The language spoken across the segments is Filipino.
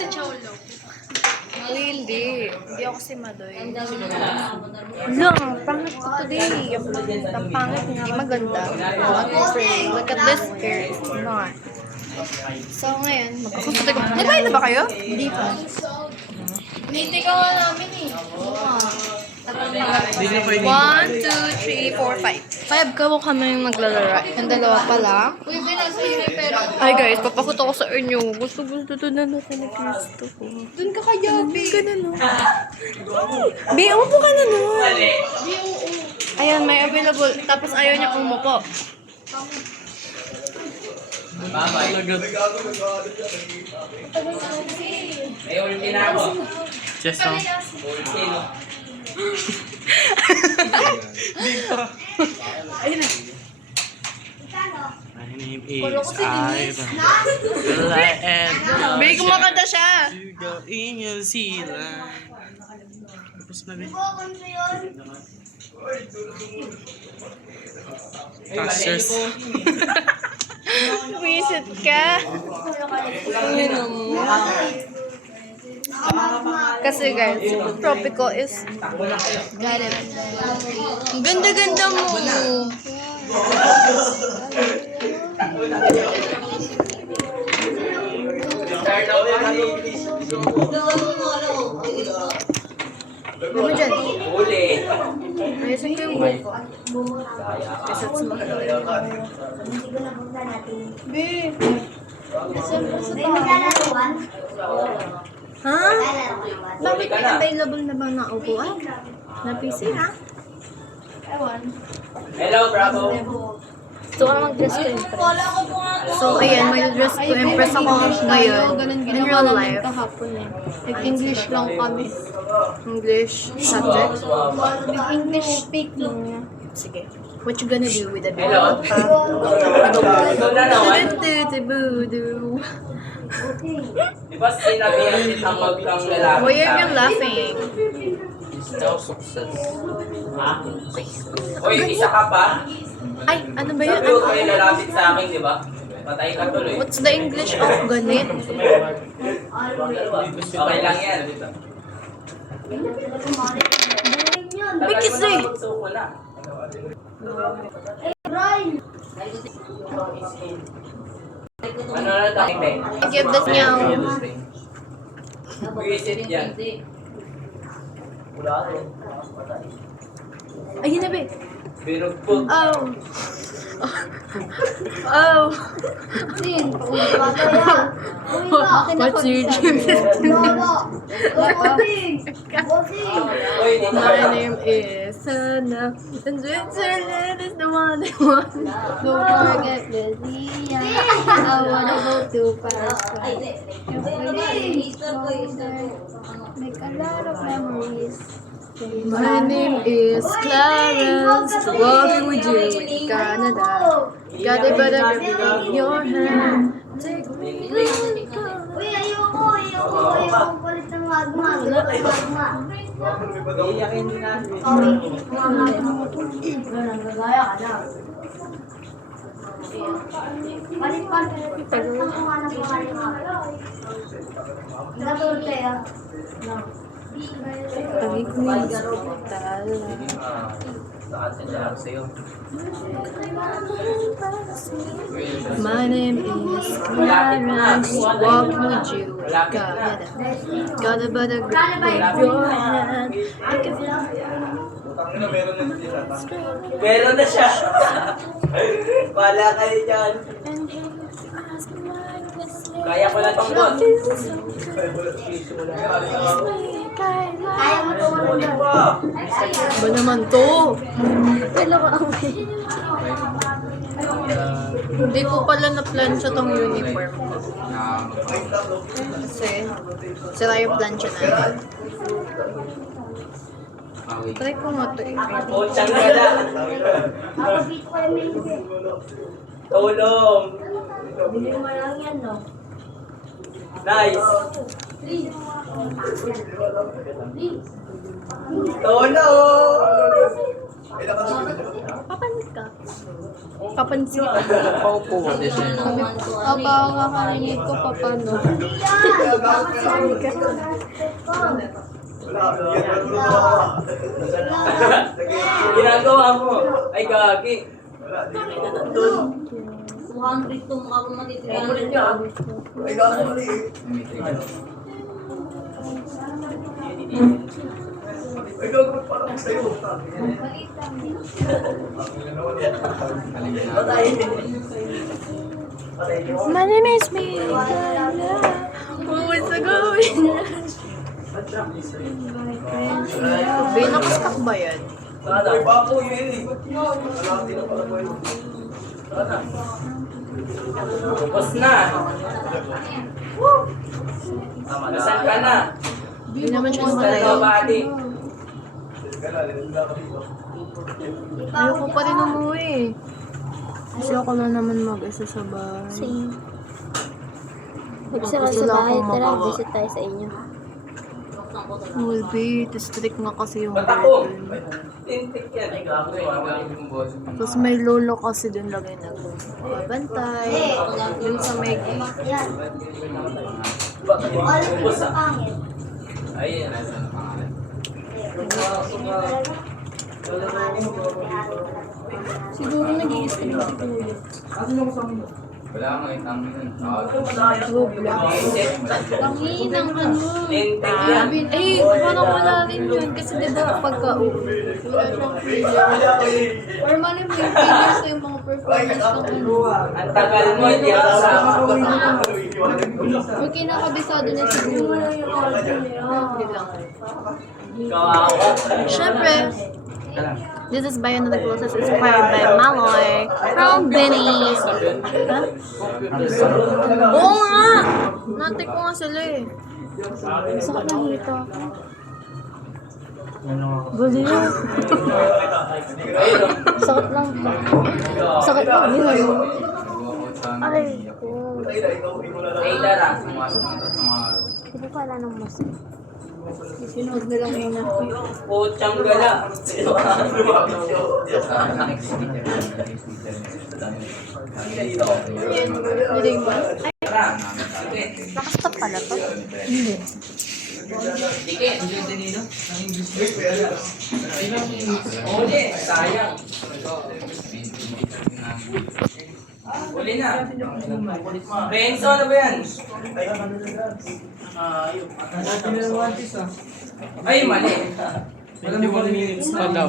si Cholo. Hindi. Hindi ako si Madoy. Lang, pangit ko today. Ang pangit, hindi maganda. Look at this girl. It's not. So, ngayon, magkakasunod ko. Nagbayad na ba kayo? Hindi pa. Nitikaw namin eh. 1, 2, 3, 4, 5. 5 ka mo kami maglalaro. Yung dalawa pala. Ay guys, papakot ako sa inyo. Gusto doon na natin ni Cristo. Doon ka kaya, B. Doon ka na no. B, umupo ka na no. Ayan, may available. Tapos ayaw niya umupo. Just so. My name is Ivan. May kumakanta siya. You go in New Zealand. Tapos na rin. Casters. Visit ka. Kasi guys, Tropico is got it. Ang ganda-ganda mo. Ano dyan? Ayusin ko yung buko. Kasi it's mahal. Babe. Ha? Bakit may available na ba na upuan? Na PC, ha? Hello, Bravo. So, ano mag-dress to impress? So, ayan, may dress to impress ako ngayon. In real life. Like, English lang kami. English subject. English speaking. Sige. What you gonna do with the Hello. Ikaw na naman. Di ba sinabihan kitang wag kang lalaki Why are sa you akin? laughing? No success. Ha? Uy, isa ka pa? Ay, ano ba yun? Sabi ko kayo lalapit sa akin, di ba? Patay ka tuloy. What's the English of ganit? Okay lang yan. Bigis eh! Ano na tayo, Ben? Give this meow. Visit yan. Ayun na ba? Birog po. Oh. Oh. What's your dream? Uy, dito My ka. name is Sana. And Switzerland is the one I want. Don't forget the Zia. I wanna go to Paris. Make a lot of memories. My name is Clarence, walking with you in Canada. Got it but I grab your hand. Take me Uy, ayoko palit ng magma. Iyakin din natin. Nagagaya ka na. Palit pa ng mga nagmamali nga. Nagagawin kaya. My name is Clarence, walking with you in Canada. Got it but I grab your hand. I can feel Meron na siya. Wala kayo dyan. Kaya ko na tong bot. Kaya mo ito marunod. ba naman to? Hindi ko pala na-plansya tong uniform ko. Kasi, sila yung plansya namin. Try ko nga to eh. Pochang ka na. Ako dito kayo may hindi. Tulong. Bili mo lang yan, no? Nice. Tulong. ka. Papansin. Opo. Sabi, aba, kakarinig ko, papano. Ginagawa mo. Ay, gagi. 200 to mga matitira. My name is Mika. Who is the going? Bay, nakastak ba yan? Tapos na. Nasaan ka na? Hindi naman siya Gusto na lumalayo. body. Ayoko pa rin umuwi. Kasi ako na naman mag-isa sa bahay. Same. Magsara Tapos sa wala bahay, akong tara, magawa. visit tayo sa inyo. Will be, strict nga kasi yung Ba't ako? burden. Tintik yan. Ay, gago. Tapos may lolo kasi dun lagi nagbantay. Dun sa may gate. Ubus ah. Ayun. Siguro nag-i-stream si Kuya. Wala nga itang yun. Tanginang ano. Tintik yan. Eh, parang wala rin yun. Kasi diba pagka-uwi, wala siyang figure. Or mali mo yung figure sa yung mga performance ng ano. Ang tagal mo, hindi ako kasama. May kinakabisado na siguro. Hindi lang. Kawawa. Siyempre, this is by another closest inspired by Maloy from Benny's. Huh? Oo nga! Natik ko nga sila eh. Sakit na hito. Bali yun. Sakit lang. Sakit lang. Yun. Ay. Ay, dara. Hindi ko alam ng mas. Sinuod na lang ina. Putsang gala. Hindi ba? Ay, Tara. Sige. nakastop pala to? Hindi. Dikit. Uli. Sayang. Uli na. Benzo, ano ba yan? Ay, mali. 21 minutes pa daw.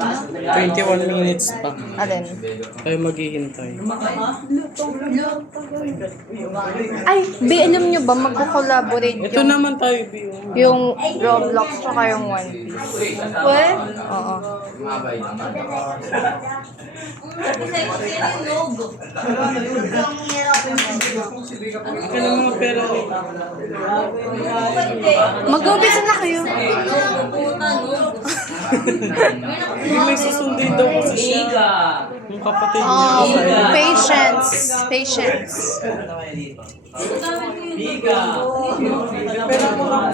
21 minutes pa. Alin? Tayo maghihintay. Ay, B, alam nyo ba, magko-collaborate Ito naman tayo, Bio. yung Roblox tsaka yung One Piece. What? Oo. Mabay naman. Kailan mga pera ni... Mag-umpisa na kayo. Hindi may susundin daw kasi siya. Iga. Yung kapatid niya sa iyo. Patience. Patience. Biga. Pera mo lang.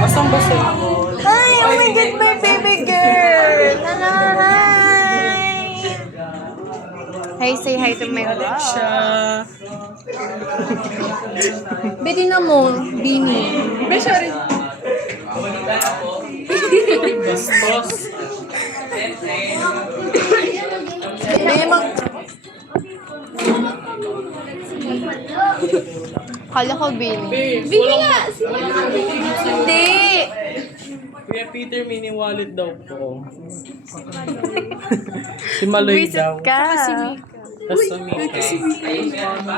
Asang ba siya? Hi! Oh my God, my baby girl! Hello, hi! Hey, say hi to my vlog. Siya. Bidi na mo, Bini. Be, sorry. Bastos. Be, mag... Kala ko Bini. Bini nga! Hindi! Kuya Peter, mini wallet daw po. Si Maloy daw. Visit ka. Tapos sa Mika.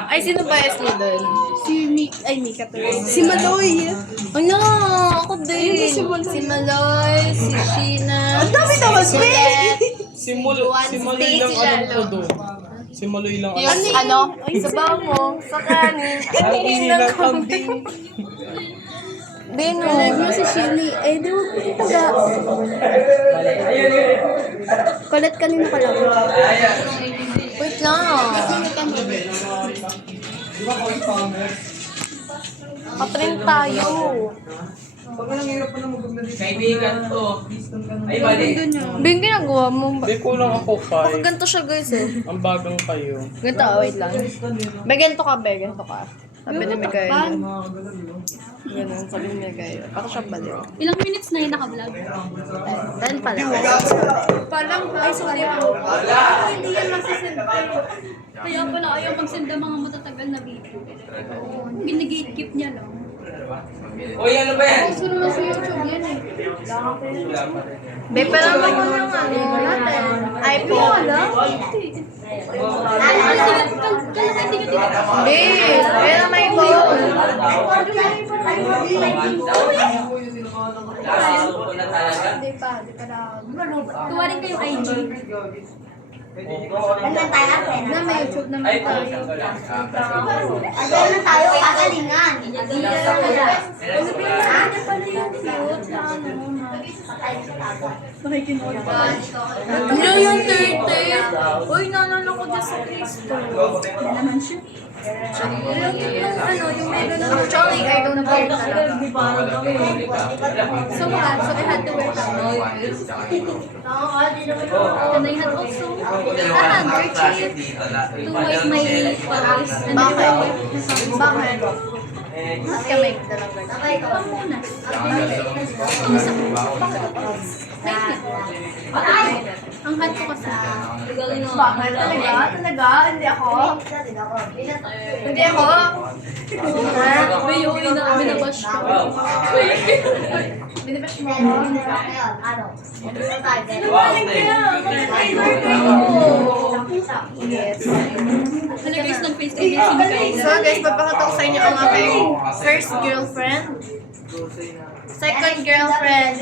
Ay, sino ba yes mo doon? Si Mika to. Si Maloy. Ano? Ako din. Si Maloy, si Sheena. Ang dami naman, Si Maloy lang alam ko doon. Si Maloy lang alam Yung ano? Sa bango, sa kanin. Ang ini ng kambing. Dino. Alam mo si Sheena. Eh, di mo taga. Kulat kanina ka lang. Wait lang. Paprint tayo. Kaibigan to. Ay, mali. Bing, ginagawa mo. Hindi, kulang ako Bakit 5. ganito siya guys eh? Ang bagang kayo. Ganito, wait lang. Ganito ka, ganito ka. Sabi ni Miguel. Ganun, sabi ni Miguel. Ako siya baliw. Ilang minutes na yun naka-vlog? 10 pala. Parang, ay sorry po. Hindi yan masisend. Kaya pala ayaw mag-send ng mga matatagal na video. Ginagatekeep niya lang. Uy, ano ba yan? Gusto naman sa YouTube yan eh. Be, pero ako yung ano natin. iPhone. Be, pero may phone. Last ko na talaga. Di pa na. Kuha rin kayong IG. Na may YouTube naman Ay, tayo. Ano tayo kagalingan. Ano pala yung cute na ano. Ano yung 30? Uy, naalala ko dyan sa Cristo. Naman siya. Ano, yung may ganun. Actually, I don't wear talaga. So what? So I had to wear that. And I had also a handkerchief to wipe my pores. And Bakit? Bakit? Bakit ka may dalang Pamunas. Ang hot ko kasi. Bakit? Talaga? Talaga? Hindi ako? Hindi ako? May yung binabash ko. Binibash mo ako? Yes. Ano guys, nag-face kayo si Mikaela. So guys, papakita ko sa inyo ang aking first girlfriend. Second girlfriend.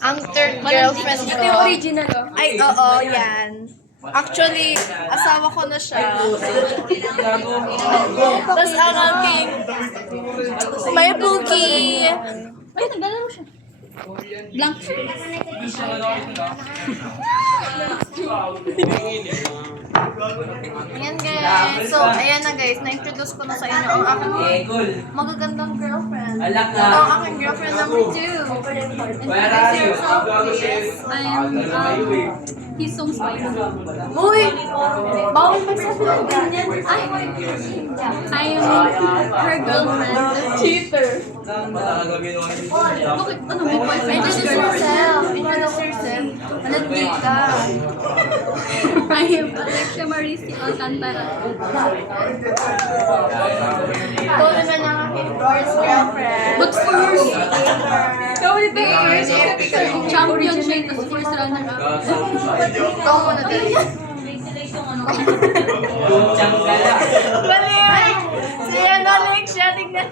Ang third girlfriend ko. Ito yung original oh. Ay, oo, yan. Actually, asawa ko na siya. Tapos ang aking may Pookie. Ay, naglalaro siya. Blank. Ayan guys. So, ayan na guys. Na-introduce ko na sa inyo ang aking magagandang girlfriend. Alak na. Ito ang aking girlfriend number 2. Where are you? His songs by Uy! Bawal magsabi ng ganyan. Ay, I am her girlfriend. cheater. Bakit? Ano, may boyfriend? Introduce yourself. Introduce yourself. Managig ka. I am Alexia Marici Alcantara. Ito naman ang aking first girlfriend. But first, Ikaw champion siya ito sa first runner-up. muna din. Changgala. Baliw! Si Alex siya, tignan.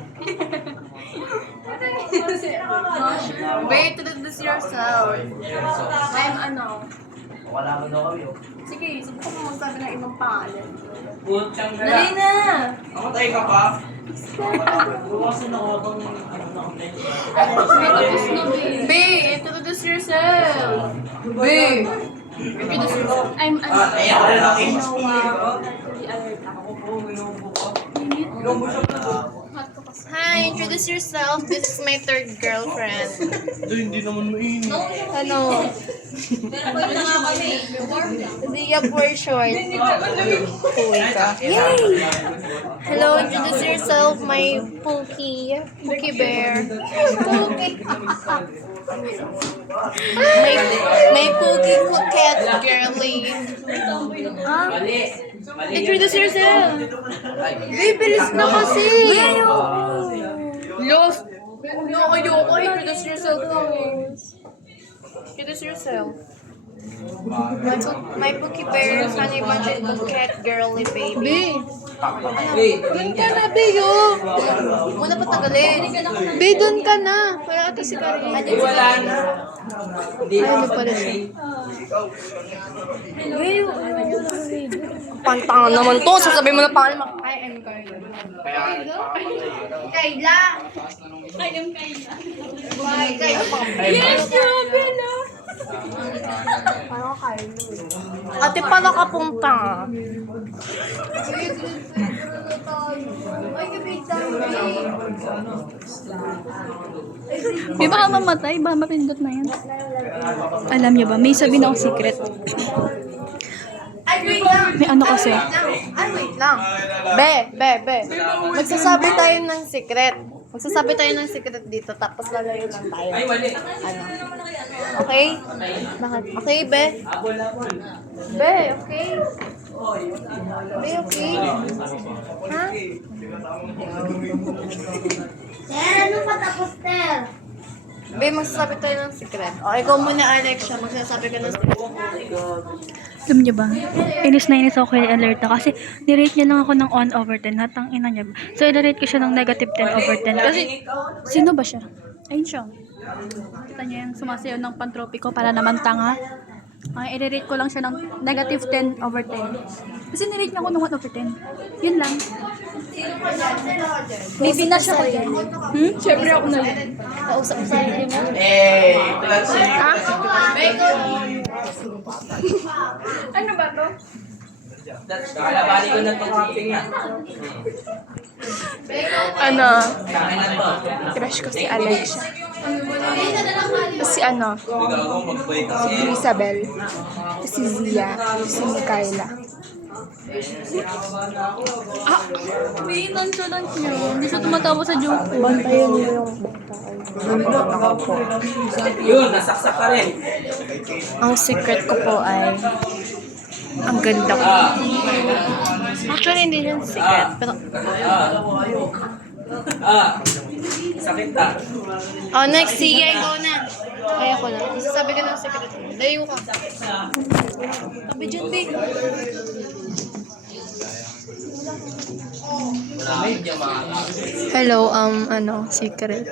Wait, introduce yourself. I'm ano. Wala mo daw kami. Sige, subukan mo magsabi ng ibang pangalan. Changgala. Dali na! Ako tayo ka pa? B, introduce yourself. B, introduce yourself. I'm Ay, ako rin ako. Hi, introduce yourself. This is my third girlfriend. Hindi naman mainit. Ano? Hindi ka for short. Uy ka. Yay! Hello, introduce yourself, my Pookie. Pookie Bear. Pookie. May Pookie cat girly. Mali. Mali. Introduce yourself. Bibilis na kasi. Lost. No, ayoko. Introduce yourself. Introduce yourself. My Pookie Bear, honey bunches of cat girly baby. Wait. Doon ka na, Beyo. Muna pa tagalin. Be, doon ka na. Kaya ito si Karin. Wala na. Hindi Ay, na ano pala siya? Beyo. Pantangan naman to. Sasabihin mo na pangalan mo. Hi, I'm Carla. Kayla. I am Kayla. Bye, Kayla. Yes, grabe na. Parang Carlo. Ate, paano ka punta? May baka mamatay, baka mapindot na yan. Alam niyo ba, may sabihin akong secret. May ano kasi. Ay, wait lang. Be. Magsasabi tayo ng secret. Magsasabi tayo ng secret dito, tapos lalayo lang tayo. Ay, mali. Ano? Okay? Bakit? Okay, Be? Be, okay? Be, okay? Ha? Ano pa tapos, Ter? Be, magsasabi tayo ng secret. O, ikaw muna, Alexia. Magsasabi ka ng secret. Alam niyo ba, inis na inis ako kay Alerta kasi nirate niya lang ako ng 1 over 10. Hatang ina niya. So, i-rate ko siya ng negative 10 over 10. Kasi, sino ba siya? Ayun siya. Kita niya yung sumasayaw ng pantropiko para naman tanga. Ay, i-rate ko lang siya ng negative 10 over 10. Kasi nirate niya ako ng 1 over 10. Yun lang. May binash ako dyan. Siyempre ako na lang. Kausap-usapin mo. Plus Ha? Ano ba to? Kalabali ko na itong camping na. Ano? Kain na to. Crush ko si Alexia. Si ano? Si Isabel. Si Zia. Si Mikaela. May nonchalant niyo. Hindi siya tumatawa sa joke ko. Bantayan mo yung Yun, nasaksak ka rin. Ang secret ko po ay ang ganda ko. Actually, hindi yan secret. Pero, Sakit ta. oh, next. Sige, ikaw na. Ay, ako na. Sasabi ka ng secret mo. Layo ka. Sabi dyan, babe. Hello, secret.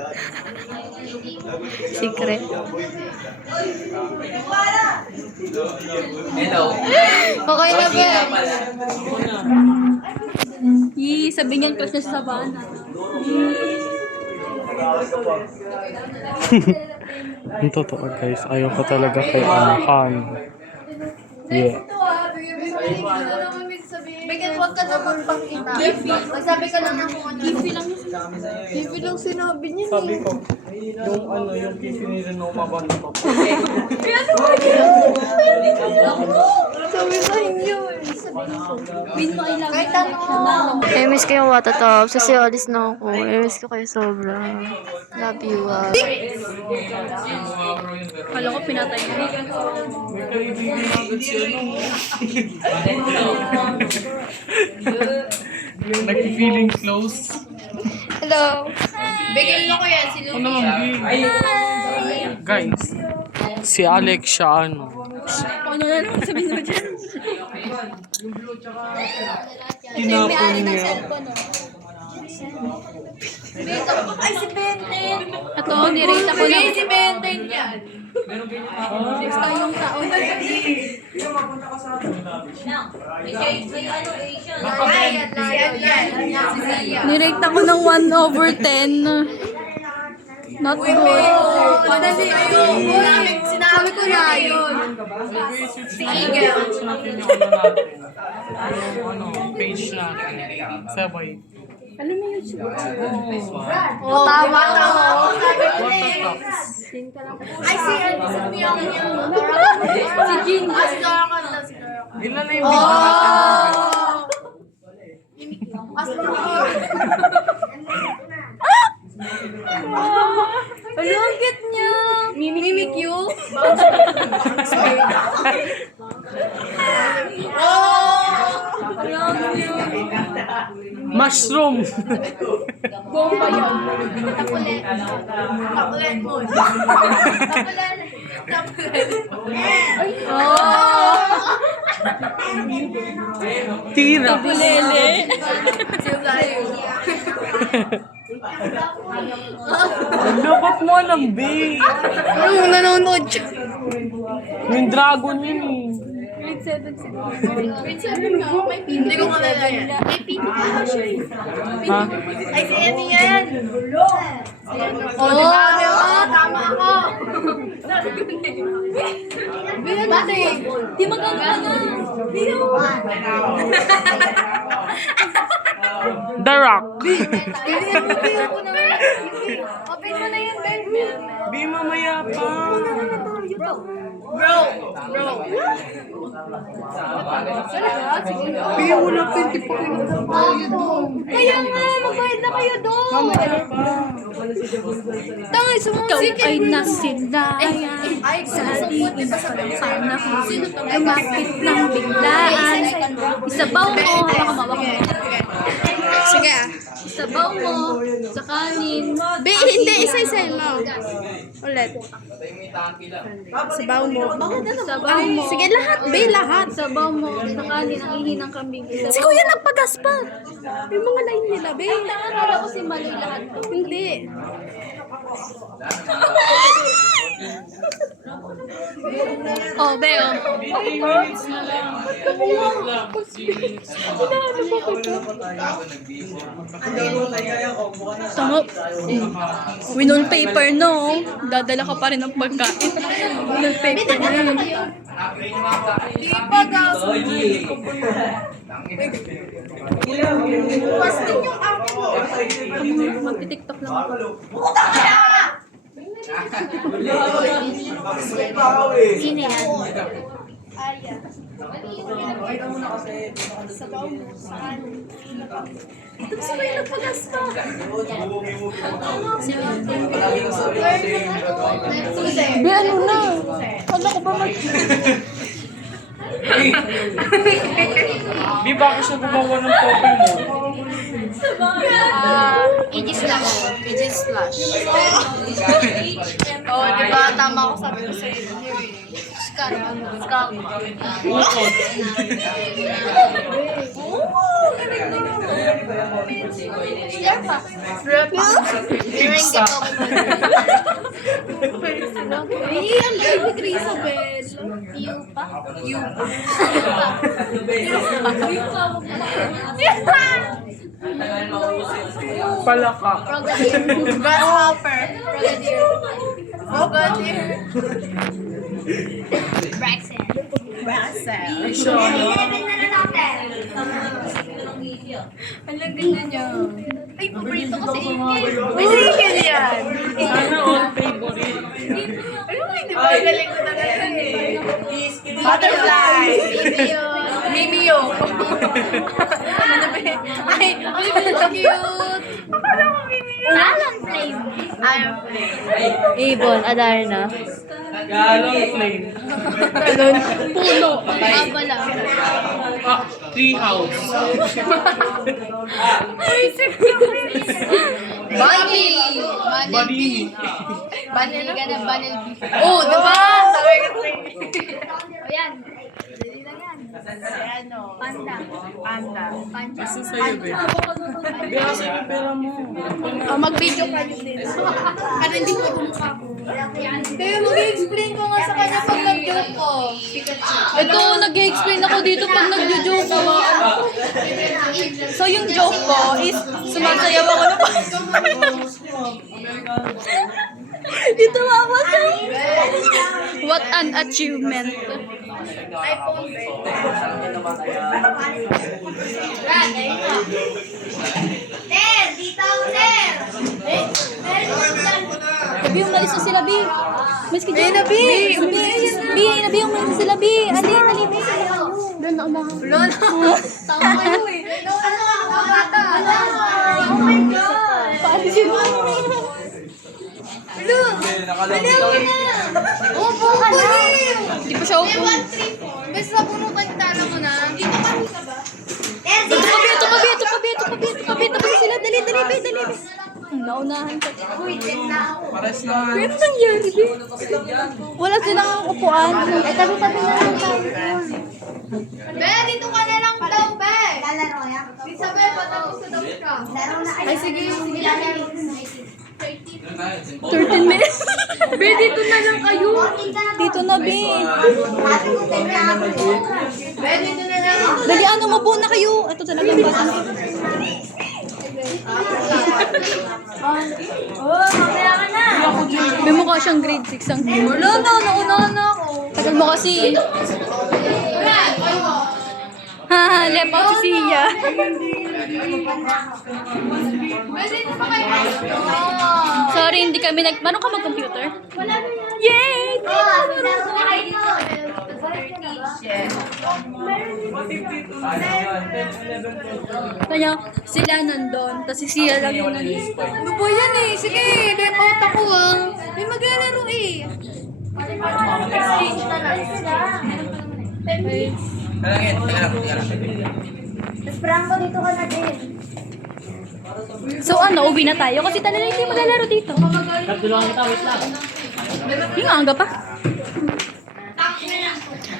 Secret. Hello. Okay na, be. Yee, sabi niyan crush niya sa Savannah. Ang totoo guys, ayaw ko talaga kay Anahan. Yeah. Bigyan, huwag ka na magpakita. Magsabi ka lang ng kung ano. Kifi lang sinabi niya. Sabi ko, yung kifinilin ng mabanda ko. Sabi sa inyo. Win mo, I love Kahit ano. I-miss ko yung Watatop. Sasialis na ako. I-miss ko kayo sobra. Love you. Kala ko pinatay niya. May kaibigan natin si nag-feeling close. Hello. Bigyan mo ko yan. Sino? Ano naman, guys, si Alex siya ano. Ano na naman sabihin mo dyan? Tinapon niya. Ay, si Benten. Ito, nirate ako ng... Si Benten yan. Next time yung tao. Nirate ako ng 1 over 10. Not good. Madali. Sinabi ko na yun. Sige. Page natin. Sabay. Alam mo YouTube? Oh, tama. Ay, si Mia. Si Jin. Si Dora Kanta. Ilan na yung video natin? Ano ang cute niya? Mimik you? Mushroom! Bomba yun. Tapulet mo. Tira! Bulele. Dapat mo alam, babe! Ano, nanonood siya. Yung dragon yun eh. Grade 7 siguro. Grade 7 nga. May pin. Hindi ko kalala yan. May pin pa siya. Ha? Ay, si Emi yan. Oh, di ba? Tama ako. Bakit? Di maganda na. The Rock. Open mo na yan, Ben. Bi, mamaya pa. Bro. Bi, wala 20 pa. Kaya nga, magbayad na kayo doon. Tangay, sumusik. Ikaw ay nasindayan. Ay, Sa diin sa panahon. Lumapit ng biglaan. Isabaw mo. Hawak mo. Sige ah. Isabaw mo. Sa kanin. Be, hindi. Isa-isa mo. Ulit. Patay mo yung tangki lang. Sabaw mo. Sabaw mo. Sige, lahat. Be, lahat. Sabaw mo. Sa kanin ang ihi ng kambing. Si Isabaw Kuya nagpagas pa. Yung mga line nila, be. Akala ko si Maloy lahat. Hindi. Oh, Beo. Tama. Winol paper, no? Dadala ka pa rin ng pagkain. Winol paper na yun. Di pa daw. Pasting yung akin. Magti-tiktok lang ako. Sino yan? Be, ano na? Kala ko ba Bi, bakit siya gumawa ng topic mo? Aegis lang. Aegis Flash. Oh, di ba? Tama ako sabi ko sa inyo eh. Scout. Merengue ko. Eh, ang galing ni Grisabel. Palaka. Grasshopper. Brigadier. Braxton. Ang ganda niya. Ay, paborito ko si Ingrid. Ay, si Ingrid yan. Sana all favorite. Ay, di ba? Galing ko talaga eh. Butterfly. Mimio. Ano ba yun? Ay, ang cute. Alan Flame. Ayaw. Ibon, Adarna. Galon flame. Puno. Abala. Tree house. Bunny. Bali. Bunny ka na, Bunny. Oh, diba? Sabi ko sa'yo. O yan. Dali lang yan. Ano? Panda. Panda. Kasi sa'yo, be. Bi, kasi yung pera mo. Oh, mag-video kayo din. Para hindi ko kumukha ko. Kaya mag-explain ko nga sa kanya pag nag-joke ko. Ito, nag-explain ako dito pag nag-joke ako. So, yung joke ko is sumasayaw ako ng Dito ako sa... What an achievement. iPhone. Ter, dito, Ter. Nabi, umalis na sila, Bi. Miss ka dyan. Nabi, Nabi, umalis na sila, Bi. Ali. Doon na umahan. Tama kayo eh. Ano ang bata? Oh my God. Paalisin mo. Upo ka na. Hindi pa siya upo. Bes na punutan tala mo na. Dito kami ka ba? Ter, dito. Tabi sila. Dali, Bi. Naunahan ka. Pares na. Ano nangyari, Bi? Wala silang upuan. Tabi-tabi na lang tayo. Be, dito ka na lang daw, Be. Lalaro ya? Isabel, patapos na daw ka. Laro na. Ay, sige. Lalaro. 13 minutes. Be, dito na lang kayo. Dito na, Bi. Dali, ano, mabuo na kayo. Ito talaga yung bata. May mukha siyang grade 6 ang Kim. Wala na, naunahan na ako. Tagal mo kasi. Haha, lepa si Sia. Sorry, hindi kami nag... Paano ka mag-computer? Yay! Kaya sila nandun, tapos si Sia lang yun. Ano ba yan eh? Sige, lep out ako ah. May maglalaro eh. Kalangin, tingnan. Franco, dito ka na din. So ano, uwi na tayo kasi talaga hindi maglalaro dito. Yung aga pa.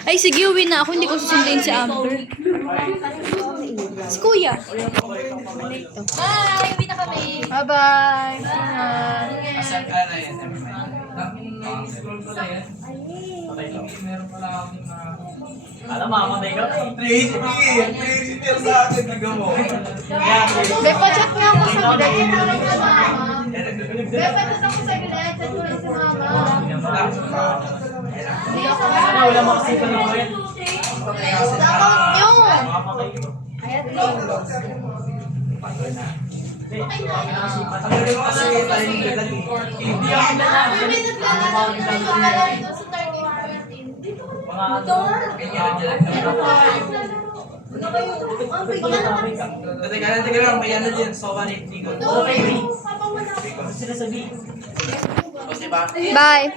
Ay sige, uwi na ako. Hindi ko susunduin si Amber. Si Kuya. Bye! Uwi na kami. Bye-bye. Asan ka na yan? Scroll ko na yan. Meron pala akong mga... Alam, makamatay ka. Creative sa akin na mo. May pa-chat nga ako sa gilid. May patas ako sa gilid. Chat ko lang si mama. Wala makasipan na ulit. Account nyo! Hindi ako na. May naglalaro ito sa target 14. Dito ka na. Teka lang, may ano dyan. So, ano, Okay. Kasi ba? Bye.